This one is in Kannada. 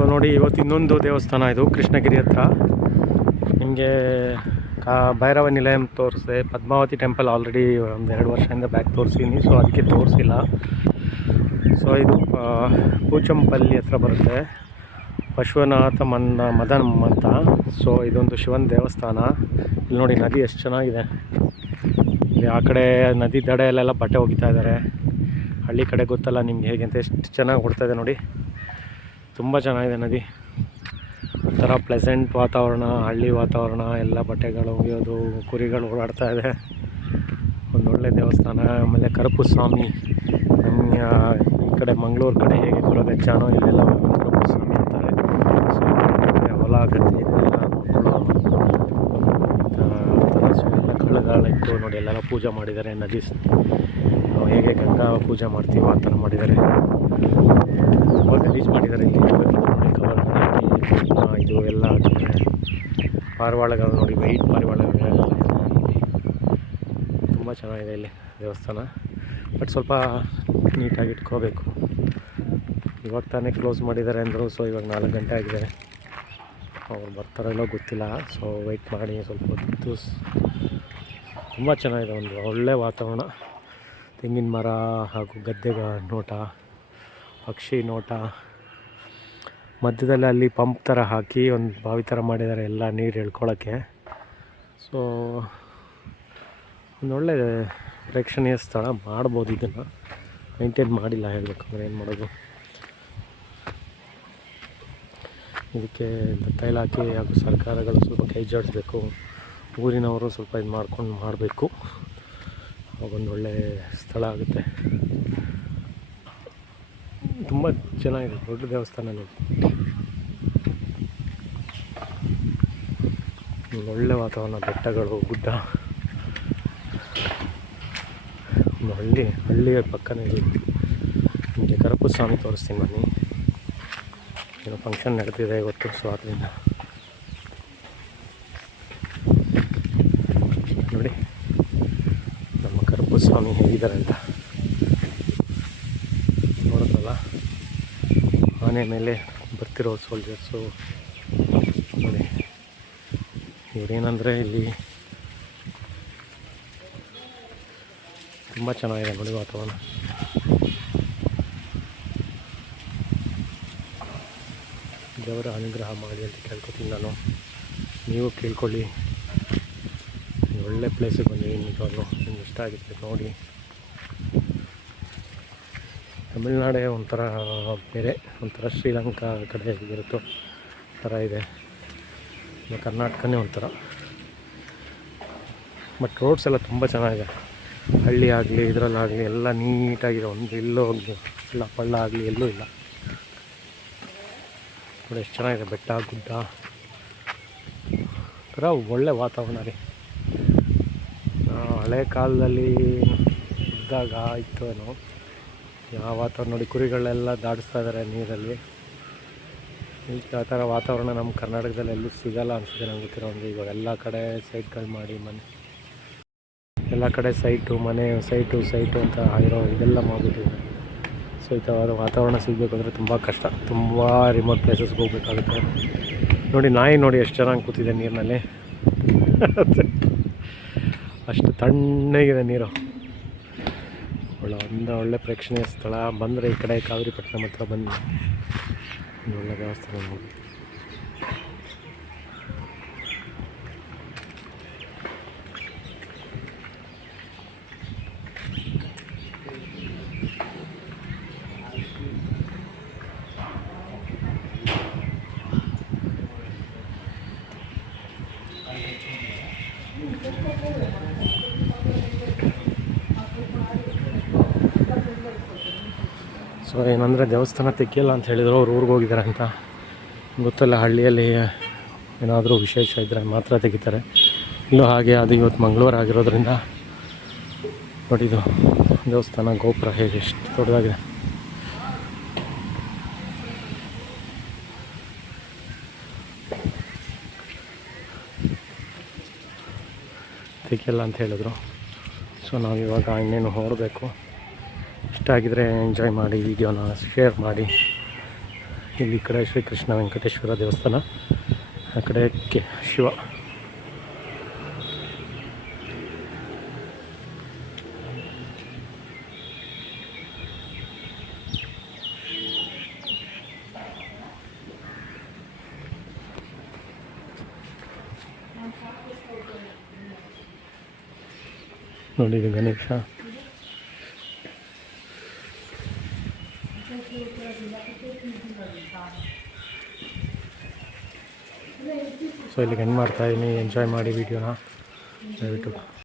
ಸೊ ನೋಡಿ, ಇವತ್ತು ಇನ್ನೊಂದು ದೇವಸ್ಥಾನ ಇದು ಕೃಷ್ಣಗಿರಿ ಹತ್ರ. ನಿಮಗೆ ಭೈರವ ನಿಲಯಂ ತೋರಿಸಿದೆ, ಪದ್ಮಾವತಿ ಟೆಂಪಲ್ ಆಲ್ರೆಡಿ ಒಂದು 2 ವರ್ಷದಿಂದ ಬ್ಯಾಕ್ ತೋರಿಸಿದ್ದೀನಿ, ಸೊ ಅದಕ್ಕೆ ತೋರಿಸಿಲ್ಲ. ಸೊ ಇದು ಪೂಚಂಪಲ್ಲಿ ಹತ್ರ ಬರುತ್ತೆ, ಪಶುನಾಥ ಮದನ್ ಅಂತ. ಸೊ ಇದೊಂದು ಶಿವನ ದೇವಸ್ಥಾನ. ಇಲ್ಲಿ ನೋಡಿ ನದಿ ಎಷ್ಟು ಚೆನ್ನಾಗಿದೆ. ಇಲ್ಲಿ ಆ ಕಡೆ ನದಿ ದಡೆಯಲ್ಲೆಲ್ಲ ಬಟ್ಟೆ ಒಗಿತಾ ಇದ್ದಾರೆ. ಹಳ್ಳಿ ಕಡೆ ಗೊತ್ತಲ್ಲ ನಿಮ್ಗೆ ಹೇಗೆ ಅಂತ, ಎಷ್ಟು ಚೆನ್ನಾಗಿ ಓಡ್ತಾಯಿದೆ ನೋಡಿ. ತುಂಬ ಚೆನ್ನಾಗಿದೆ ನದಿ. ಒಂಥರ ಪ್ಲೆಸೆಂಟ್ ವಾತಾವರಣ, ಹಳ್ಳಿ ವಾತಾವರಣ, ಎಲ್ಲ ಬಟ್ಟೆಗಳು ಒಗೆಯೋದು, ಕುರಿಗಳು ಓಡಾಡ್ತಾ ಇದೆ. ಒಂದೊಳ್ಳೆ ದೇವಸ್ಥಾನ. ಆಮೇಲೆ ಕರಪು ಸ್ವಾಮಿ, ಈ ಕಡೆ ಮಂಗಳೂರು ಕಡೆ ಹೇಗೆ ಕೊಲಗಜ್ಜಾನೋ ಇಲ್ಲೆಲ್ಲ ಕರಪು ಸ್ವಾಮಿ ಅಂತಾರೆ. ಸೊ ಹೊಲ ಗದ್ದೆ ಎಲ್ಲ ಸೊ ಎಲ್ಲ ಕಳ್ಳಗಳಿಟ್ಟು ನೋಡಿ, ಎಲ್ಲೆಲ್ಲ ಪೂಜೆ ಮಾಡಿದ್ದಾರೆ. ನದಿ ಹೇಗೆ ಗಂಗಾ ಪೂಜೆ ಮಾಡ್ತೀವೋ ಆ ಥರ ಮಾಡಿದ್ದಾರೆ. ತುಂಬ ಗಲೀಜು ಮಾಡಿದ್ದಾರೆ ಇಲ್ಲಿ. ಕವರ್ ಹಾಕಿ ಇದು ಎಲ್ಲ ಹಾಕಿದ್ದಾರೆ. ಪಾರಿವಾಳಗಳು ನೋಡಿ, ವೈಟ್ ಪಾರಿವಾಳಗಳೆಲ್ಲ ತುಂಬ ಚೆನ್ನಾಗಿದೆ ಇಲ್ಲಿ ದೇವಸ್ಥಾನ. ಬಟ್ ಸ್ವಲ್ಪ ನೀಟಾಗಿ ಇಟ್ಕೋಬೇಕು. ಇವಾಗ ತಾನೇ ಕ್ಲೋಸ್ ಮಾಡಿದ್ದಾರೆ ಅಂದರು. ಸೊ ಇವಾಗ 4 ಗಂಟೆ ಆಗಿದೆ. ಅವ್ರು ಬರ್ತಾರೋ ಇಲ್ಲೋ ಗೊತ್ತಿಲ್ಲ. ಸೊ ವೆಯ್ಟ್ ಮಾಡಿ ಸ್ವಲ್ಪ ಹೊತ್ತು. ತುಂಬ ಚೆನ್ನಾಗಿದೆ, ಒಂದು ಒಳ್ಳೆ ವಾತಾವರಣ. ತೆಂಗಿನ ಮರ ಹಾಗೂ ಗದ್ದೆಗಳ ನೋಟ, ಪಕ್ಷಿ ನೋಟ. ಮಧ್ಯದಲ್ಲಿ ಅಲ್ಲಿ ಪಂಪ್ ಥರ ಹಾಕಿ ಒಂದು ಬಾವಿ ಥರ ಮಾಡಿದ್ದಾರೆ, ಎಲ್ಲ ನೀರು ಎಳ್ಕೊಳ್ಳೋಕ್ಕೆ. ಸೊ ಒಂದೊಳ್ಳೆ ಪ್ರೇಕ್ಷಣೀಯ ಸ್ಥಳ. ಮಾಡ್ಬೋದು, ಇದನ್ನು ಮೇಂಟೈನ್ ಮಾಡಿಲ್ಲ ಹೇಳಬೇಕಂದ್ರೆ. ಏನು ಮಾಡೋದು, ಇದಕ್ಕೆ ದತ್ತ ಇಲಾಖೆ ಹಾಗೂ ಸರ್ಕಾರಗಳು ಸ್ವಲ್ಪ ಕೈ ಜೋಡಿಸ್ಬೇಕು. ಊರಿನವರು ಸ್ವಲ್ಪ ಇದು ಮಾಡ್ಕೊಂಡು ಮಾಡಬೇಕು. ಆಗೊಂದೊಳ್ಳೆ ಸ್ಥಳ ಆಗುತ್ತೆ. ತುಂಬ ಚೆನ್ನಾಗಿದೆ, ದೊಡ್ಡ ದೇವಸ್ಥಾನ ನೋಡಿ. ಒಳ್ಳೆ ವಾತಾವರಣ, ಬೆಟ್ಟಗಳು, ಗುಡ್ಡ. ಒಂದು ಹಳ್ಳಿಯ ಪಕ್ಕನೇ ನಿಮಗೆ ಕರಪು ಸ್ವಾಮಿ ತೋರಿಸ್ತೀನಿ ಬನ್ನಿ. ಏನೋ ಫಂಕ್ಷನ್ ನಡೆದಿದೆ ಇವತ್ತು, ಸೊ ಅದರಿಂದ ನೋಡಿ ನಮ್ಮ ಕರಪು ಸ್ವಾಮಿ ಹೇಗಿದ್ದಾರೆ ಅಂತ ನೋಡೋದಲ್ಲ. ಆನೆ ಮೇಲೆ ಬರ್ತಿರೋ ಸೋಲ್ಜರ್ಸು ನೋಡಿ. ಇವರೇನಂದರೆ ಇಲ್ಲಿ ತುಂಬ ಚೆನ್ನಾಗಿದೆ ನೋಡಿ ವಾತಾವರಣ. ದೇವರ ಅನುಗ್ರಹ ಮಾಡಿ ಅಂತ ಕೇಳ್ಕೊತೀನಿ ನಾನು. ನೀವು ಕೇಳ್ಕೊಳ್ಳಿ. ಒಳ್ಳೆ ಪ್ಲೇಸಿಗೆ ಬಂದಿದ್ದೀನಿ ನಿಜವಾಗ್ಲೂ. ನಿಮ್ಗೆ ಇಷ್ಟ ಆಗಿರುತ್ತೆ ನೋಡಿ. ತಮಿಳ್ನಾಡೇ ಒಂಥರ ಬೇರೆ, ಒಂಥರ ಶ್ರೀಲಂಕಾ ಕಡೆ ಹೇಗಿರುತ್ತೋ ಥರ ಇದೆ. ಕರ್ನಾಟಕನೇ ಒಂಥರ. ಬಟ್ ರೋಡ್ಸ್ ಎಲ್ಲ ತುಂಬ ಚೆನ್ನಾಗಿದೆ. ಹಳ್ಳಿ ಆಗಲಿ ಇದರಲ್ಲಾಗಲಿ ಎಲ್ಲ ನೀಟಾಗಿದೆ. ಒಂದು ಎಲ್ಲೋ ಎಲ್ಲ ಪಳ್ಳ ಆಗಲಿ ಎಲ್ಲೂ ಇಲ್ಲ ನೋಡಿ. ಎಷ್ಟು ಚೆನ್ನಾಗಿದೆ, ಬೆಟ್ಟ ಗುಡ್ಡ ಥರ ಒಳ್ಳೆ ವಾತಾವರಣ ರೀ. ಹಳೆ ಕಾಲದಲ್ಲಿ ಇದ್ದಾಗ ಇತ್ತು ಏನೋ ಯಾವ ವಾತಾವರಣ ನೋಡಿ. ಕುರಿಗಳೆಲ್ಲ ದಾಡಿಸ್ತಾ ಇದ್ದಾರೆ ನೀರಲ್ಲಿ. ಆ ಥರ ವಾತಾವರಣ ನಮ್ಮ ಕರ್ನಾಟಕದಲ್ಲಿ ಎಲ್ಲೂ ಸಿಗೋಲ್ಲ ಅನಿಸುತ್ತೆ ನಂಗೆ ಗೊತ್ತಿರೋ ಒಂದು. ಇವಾಗ ಎಲ್ಲ ಕಡೆ ಸೈಟ್ಗಳು ಮಾಡಿ ಎಲ್ಲ ಕಡೆ ಸೈಟು ಅಂತ ಇರೋ ಇದೆಲ್ಲ ಮಾಡಿಬಿಟ್ಟಿದೆ. ಸೊ ಈ ಥರ ವಾತಾವರಣ ಸಿಗಬೇಕು ಅಂದರೆ ತುಂಬ ಕಷ್ಟ. ತುಂಬ ರಿಮೋಟ್ ಪ್ಲೇಸಸ್ಗೆ ಹೋಗ್ಬೇಕಾಗುತ್ತೆ ನೋಡಿ. ನಾಯಿ ನೋಡಿ ಎಷ್ಟು ಚೆನ್ನಾಗಿ ಕೂತಿದೆ ನೀರಿನಲ್ಲಿ. ಅಷ್ಟು ತಣ್ಣಗಿದೆ ನೀರು. ಒಳ್ಳೆ ಪ್ರೇಕ್ಷಣೀಯ ಸ್ಥಳ. ಬಂದರೆ ಈ ಕಡೆ ಕಾವೇರಿ ಪಟ್ಟಣಂ ಹತ್ರ ಬಂದು ಒಳ್ಳೆ ದೇವಸ್ಥಾನ ನೋಡಿ. ಸೊ ಏನಂದರೆ ದೇವಸ್ಥಾನ ತೆಗಿಯಲ್ಲ ಅಂತ ಹೇಳಿದ್ರು. ಅವ್ರು ಊರಿಗೆ ಹೋಗಿದ್ದಾರೆ ಅಂತ ಗೊತ್ತಲ್ಲ. ಹಳ್ಳಿಯಲ್ಲಿ ಏನಾದರೂ ವಿಶೇಷ ಇದ್ದರೆ ಮಾತ್ರ ತೆಗಿತಾರೆ. ಇಲ್ಲೂ ಹಾಗೆ. ಅದು ಇವತ್ತು ಮಂಗಳವಾರ ಆಗಿರೋದ್ರಿಂದ ನೋಡಿದ್ದು ದೇವಸ್ಥಾನ ಗೋಪುರ ಹೇಗೆ ಎಷ್ಟು ದೊಡ್ಡದಾಗಿದೆ. ತೆಗಿಯಲ್ಲ ಅಂತ ಹೇಳಿದ್ರು. ಸೊ ನಾವಿವಾಗ ಇನ್ನೇನು ಹೊರಡಬೇಕು. ಇಷ್ಟ ಆಗಿದರೆ ಎಂಜಾಯ್ ಮಾಡಿ, ವಿಡಿಯೋನ ಶೇರ್ ಮಾಡಿ. ಇಲ್ಲಿ ಈ ಕಡೆ ಶ್ರೀಕೃಷ್ಣ ವೆಂಕಟೇಶ್ವರ ದೇವಸ್ಥಾನ, ಆ ಕಡೆ ಶಿವ. ನೋಡಿ ಇದು ಗಣೇಶ. ಸೊ ಇಲ್ಲಿಗೆ ಎಂಡ್ ಮಾಡ್ತಾಯಿದ್ದೀನಿ. ಎಂಜಾಯ್ ಮಾಡಿ ವಿಡಿಯೋನ ದಯವಿಟ್ಟು.